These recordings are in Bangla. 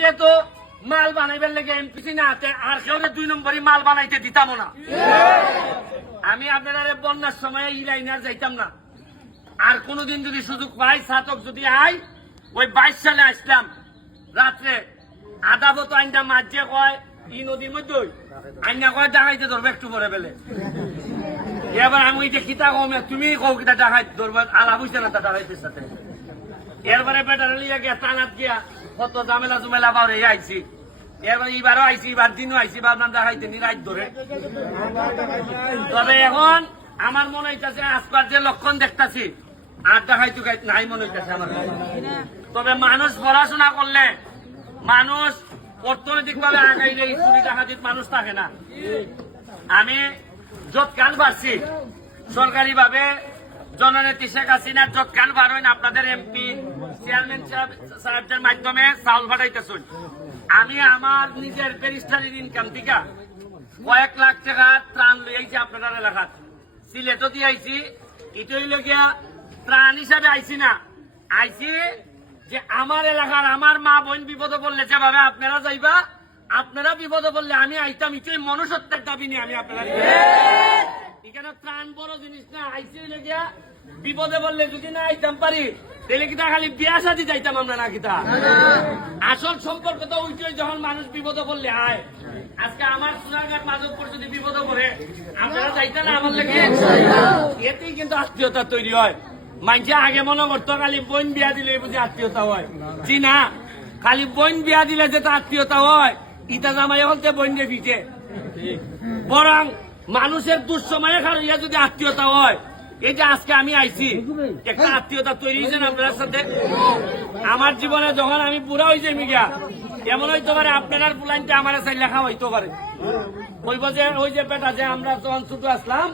যেহেতু মাল বানাইবার লেগে এমপিসি না হাতে আর কেউ 2 নম্বরই মাল বানাইতে দিতাম না। আমি আপনারা বন্যার সময় এই লাইনার যাইতাম না। আর কোনদিন যদি সুযোগ পাই ছাতক যদি আই ওই 22 সালে আসলাম রাত্রে আধা বতো আইনটা মাঝে কয় ই নদীর মধ্যে আইনা কয় ডাকাইতে ধরবে একটু পরে বেলে। এবার আমি ওই যে কিতা কমে তুমি কও কিতা ডাকাই ধরবে আলা বুঝছে না তা ডাকাইতের সাথে। এরপরে বেটারে লিয়ে গিয়া টানাত গিয়া কত ঝামেলা জুমেলা পাওয়া আইছি। এবার এবারও আইছি, এবার দিনও আইছি, ভাবলাম দেখাইতে নি রাত ধরে। তবে এখন আমার মনে হইতেছে আজকাল যে লক্ষণ দেখতেছি আর দেখাইতে নাই মনে হইতেছে আমার। তবে মানুষ পড়াশোনা করলে, মানুষ অর্থনৈতিক ভাবে আগাইলে চুরি ডাকাতির মানুষ থাকে না। আমি যৎকাল পারছি সরকারি ভাবে জননেত্রী শেখ হাসিনার যৎকাল পারেন আপনাদের এমপি চেয়ারম্যান সাহেবদের মাধ্যমে চাউল পাঠাইতেছেন। আমি আমার নিজের ব্যারিস্টারির ইনকাম থেকে কয়েক লাখ টাকা ত্রাণ লইয়াছি আপনাদের এলাকাত। সিলেটও দিয়ে আইছি, এটাই লগিয়া ত্রাণ হিসাবে আইছি না, আইছি যে আমার এলাকার আমার মা বোন বিপদে পড়লে যেভাবে আপনারা যাইবা, আপনারা বিপদে পড়লে আমি আইতাম, এটাই মনুষ্যত্বের দাবি নিয়ে আমি আপনারা এখানে ত্রাণ বড় জিনিস না। আইসি লগিয়া বিপদে পড়লে যদি না আইতাম পারি তাহলে কিতা খালি বিয়া শাদি যাইতাম আমরা না কিতা। আসল সম্পর্ক তো ওইটাই যখন মানুষ বিপদে পড়লে আয়। আজকে আমার সোনারঘাট মাধবপুর যদি বিপদে পড়ে আপনারা যাইতেন না আমার লেগে, এতেই কিন্তু আত্মীয়তা তৈরি হয়। মানুষে আগে মনে করতো খালি বোন বিয়া দিলে বুঝি আত্মীয়তা হয়, জি না, খালি বোন বিয়া দিলে যেটা আত্মীয়তা হয় ইটা জামাই হলতে বোন দিয়ে পিঠে। বরং মানুষের দুঃসময়ে খারিয়া যদি আত্মীয়তা হয়, এই যে আজকে আমি আইছি একটা আত্মীয়তা তৈরি হয়েছে না আপনার সাথে। আমার জীবনে যখন আমি বুড়া হয়েছে মিগা এমন হইতে পারে আপনার পুলাইনটা আমার সাই লেখা হইতে পারে। ওই বছর ওই যে বেটা যে আমরা যখন ছোট আসলাম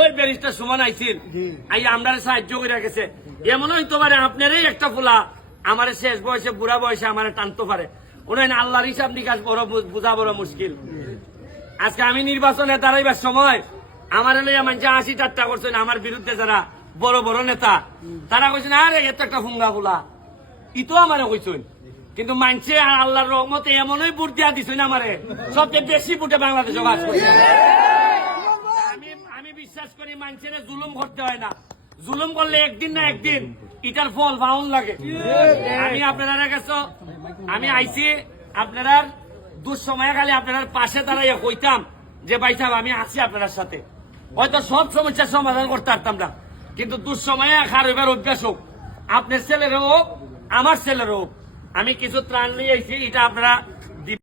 ওই ব্যারিস্টার সুমন আইছিল, আই আমরা সাহায্য করে গেছে। এমন হইতে পারে আপনারই একটা ফুলা আমার শেষ বয়সে বুড়া বয়সে আমার টানতে পারে। ওনার আল্লাহর হিসাব নিকাশ বড় বোঝা বড় মুশকিল। আজকে আমি নির্বাচনে দাঁড়াইবার সময় আমার লইয়া মানুষ 80 করছেন আমার বিরুদ্ধে যারা বড় বড় নেতা, তারা কইছেন আরে এত একটা হুঙ্গা ফুলা ইতো আমারে কইছেন। কিন্তু মানছে আল্লাহর রহমতে এমনই ভোট দিয়া দিছেন আমারে, সবচেয়ে বেশি ভোটে বাংলাদেশে বাস করছে। আমি বিশ্বাস করি মানুষের জুলুম করতে হয় না, জুলুম করলে একদিন না একদিন এটার ফল পাউন লাগে। আমি আপনারা কাছে আমি আইছি আপনারা দুঃসময়ে খালি আপনার পাশে দাঁড়াইয়া কইতাম যে ভাই সাহেব আমি আছি আপনার সাথে, হয়তো সব সমস্যার সমাধান করতে পারতাম না, কিন্তু দুঃসময়ে খার হইবার অভ্যাস হোক, আপনার ছেলেরও হোক আমার ছেলেরও হোক, আমি কিছু ত্রাণ নিয়ে আইছি, এটা আপনারা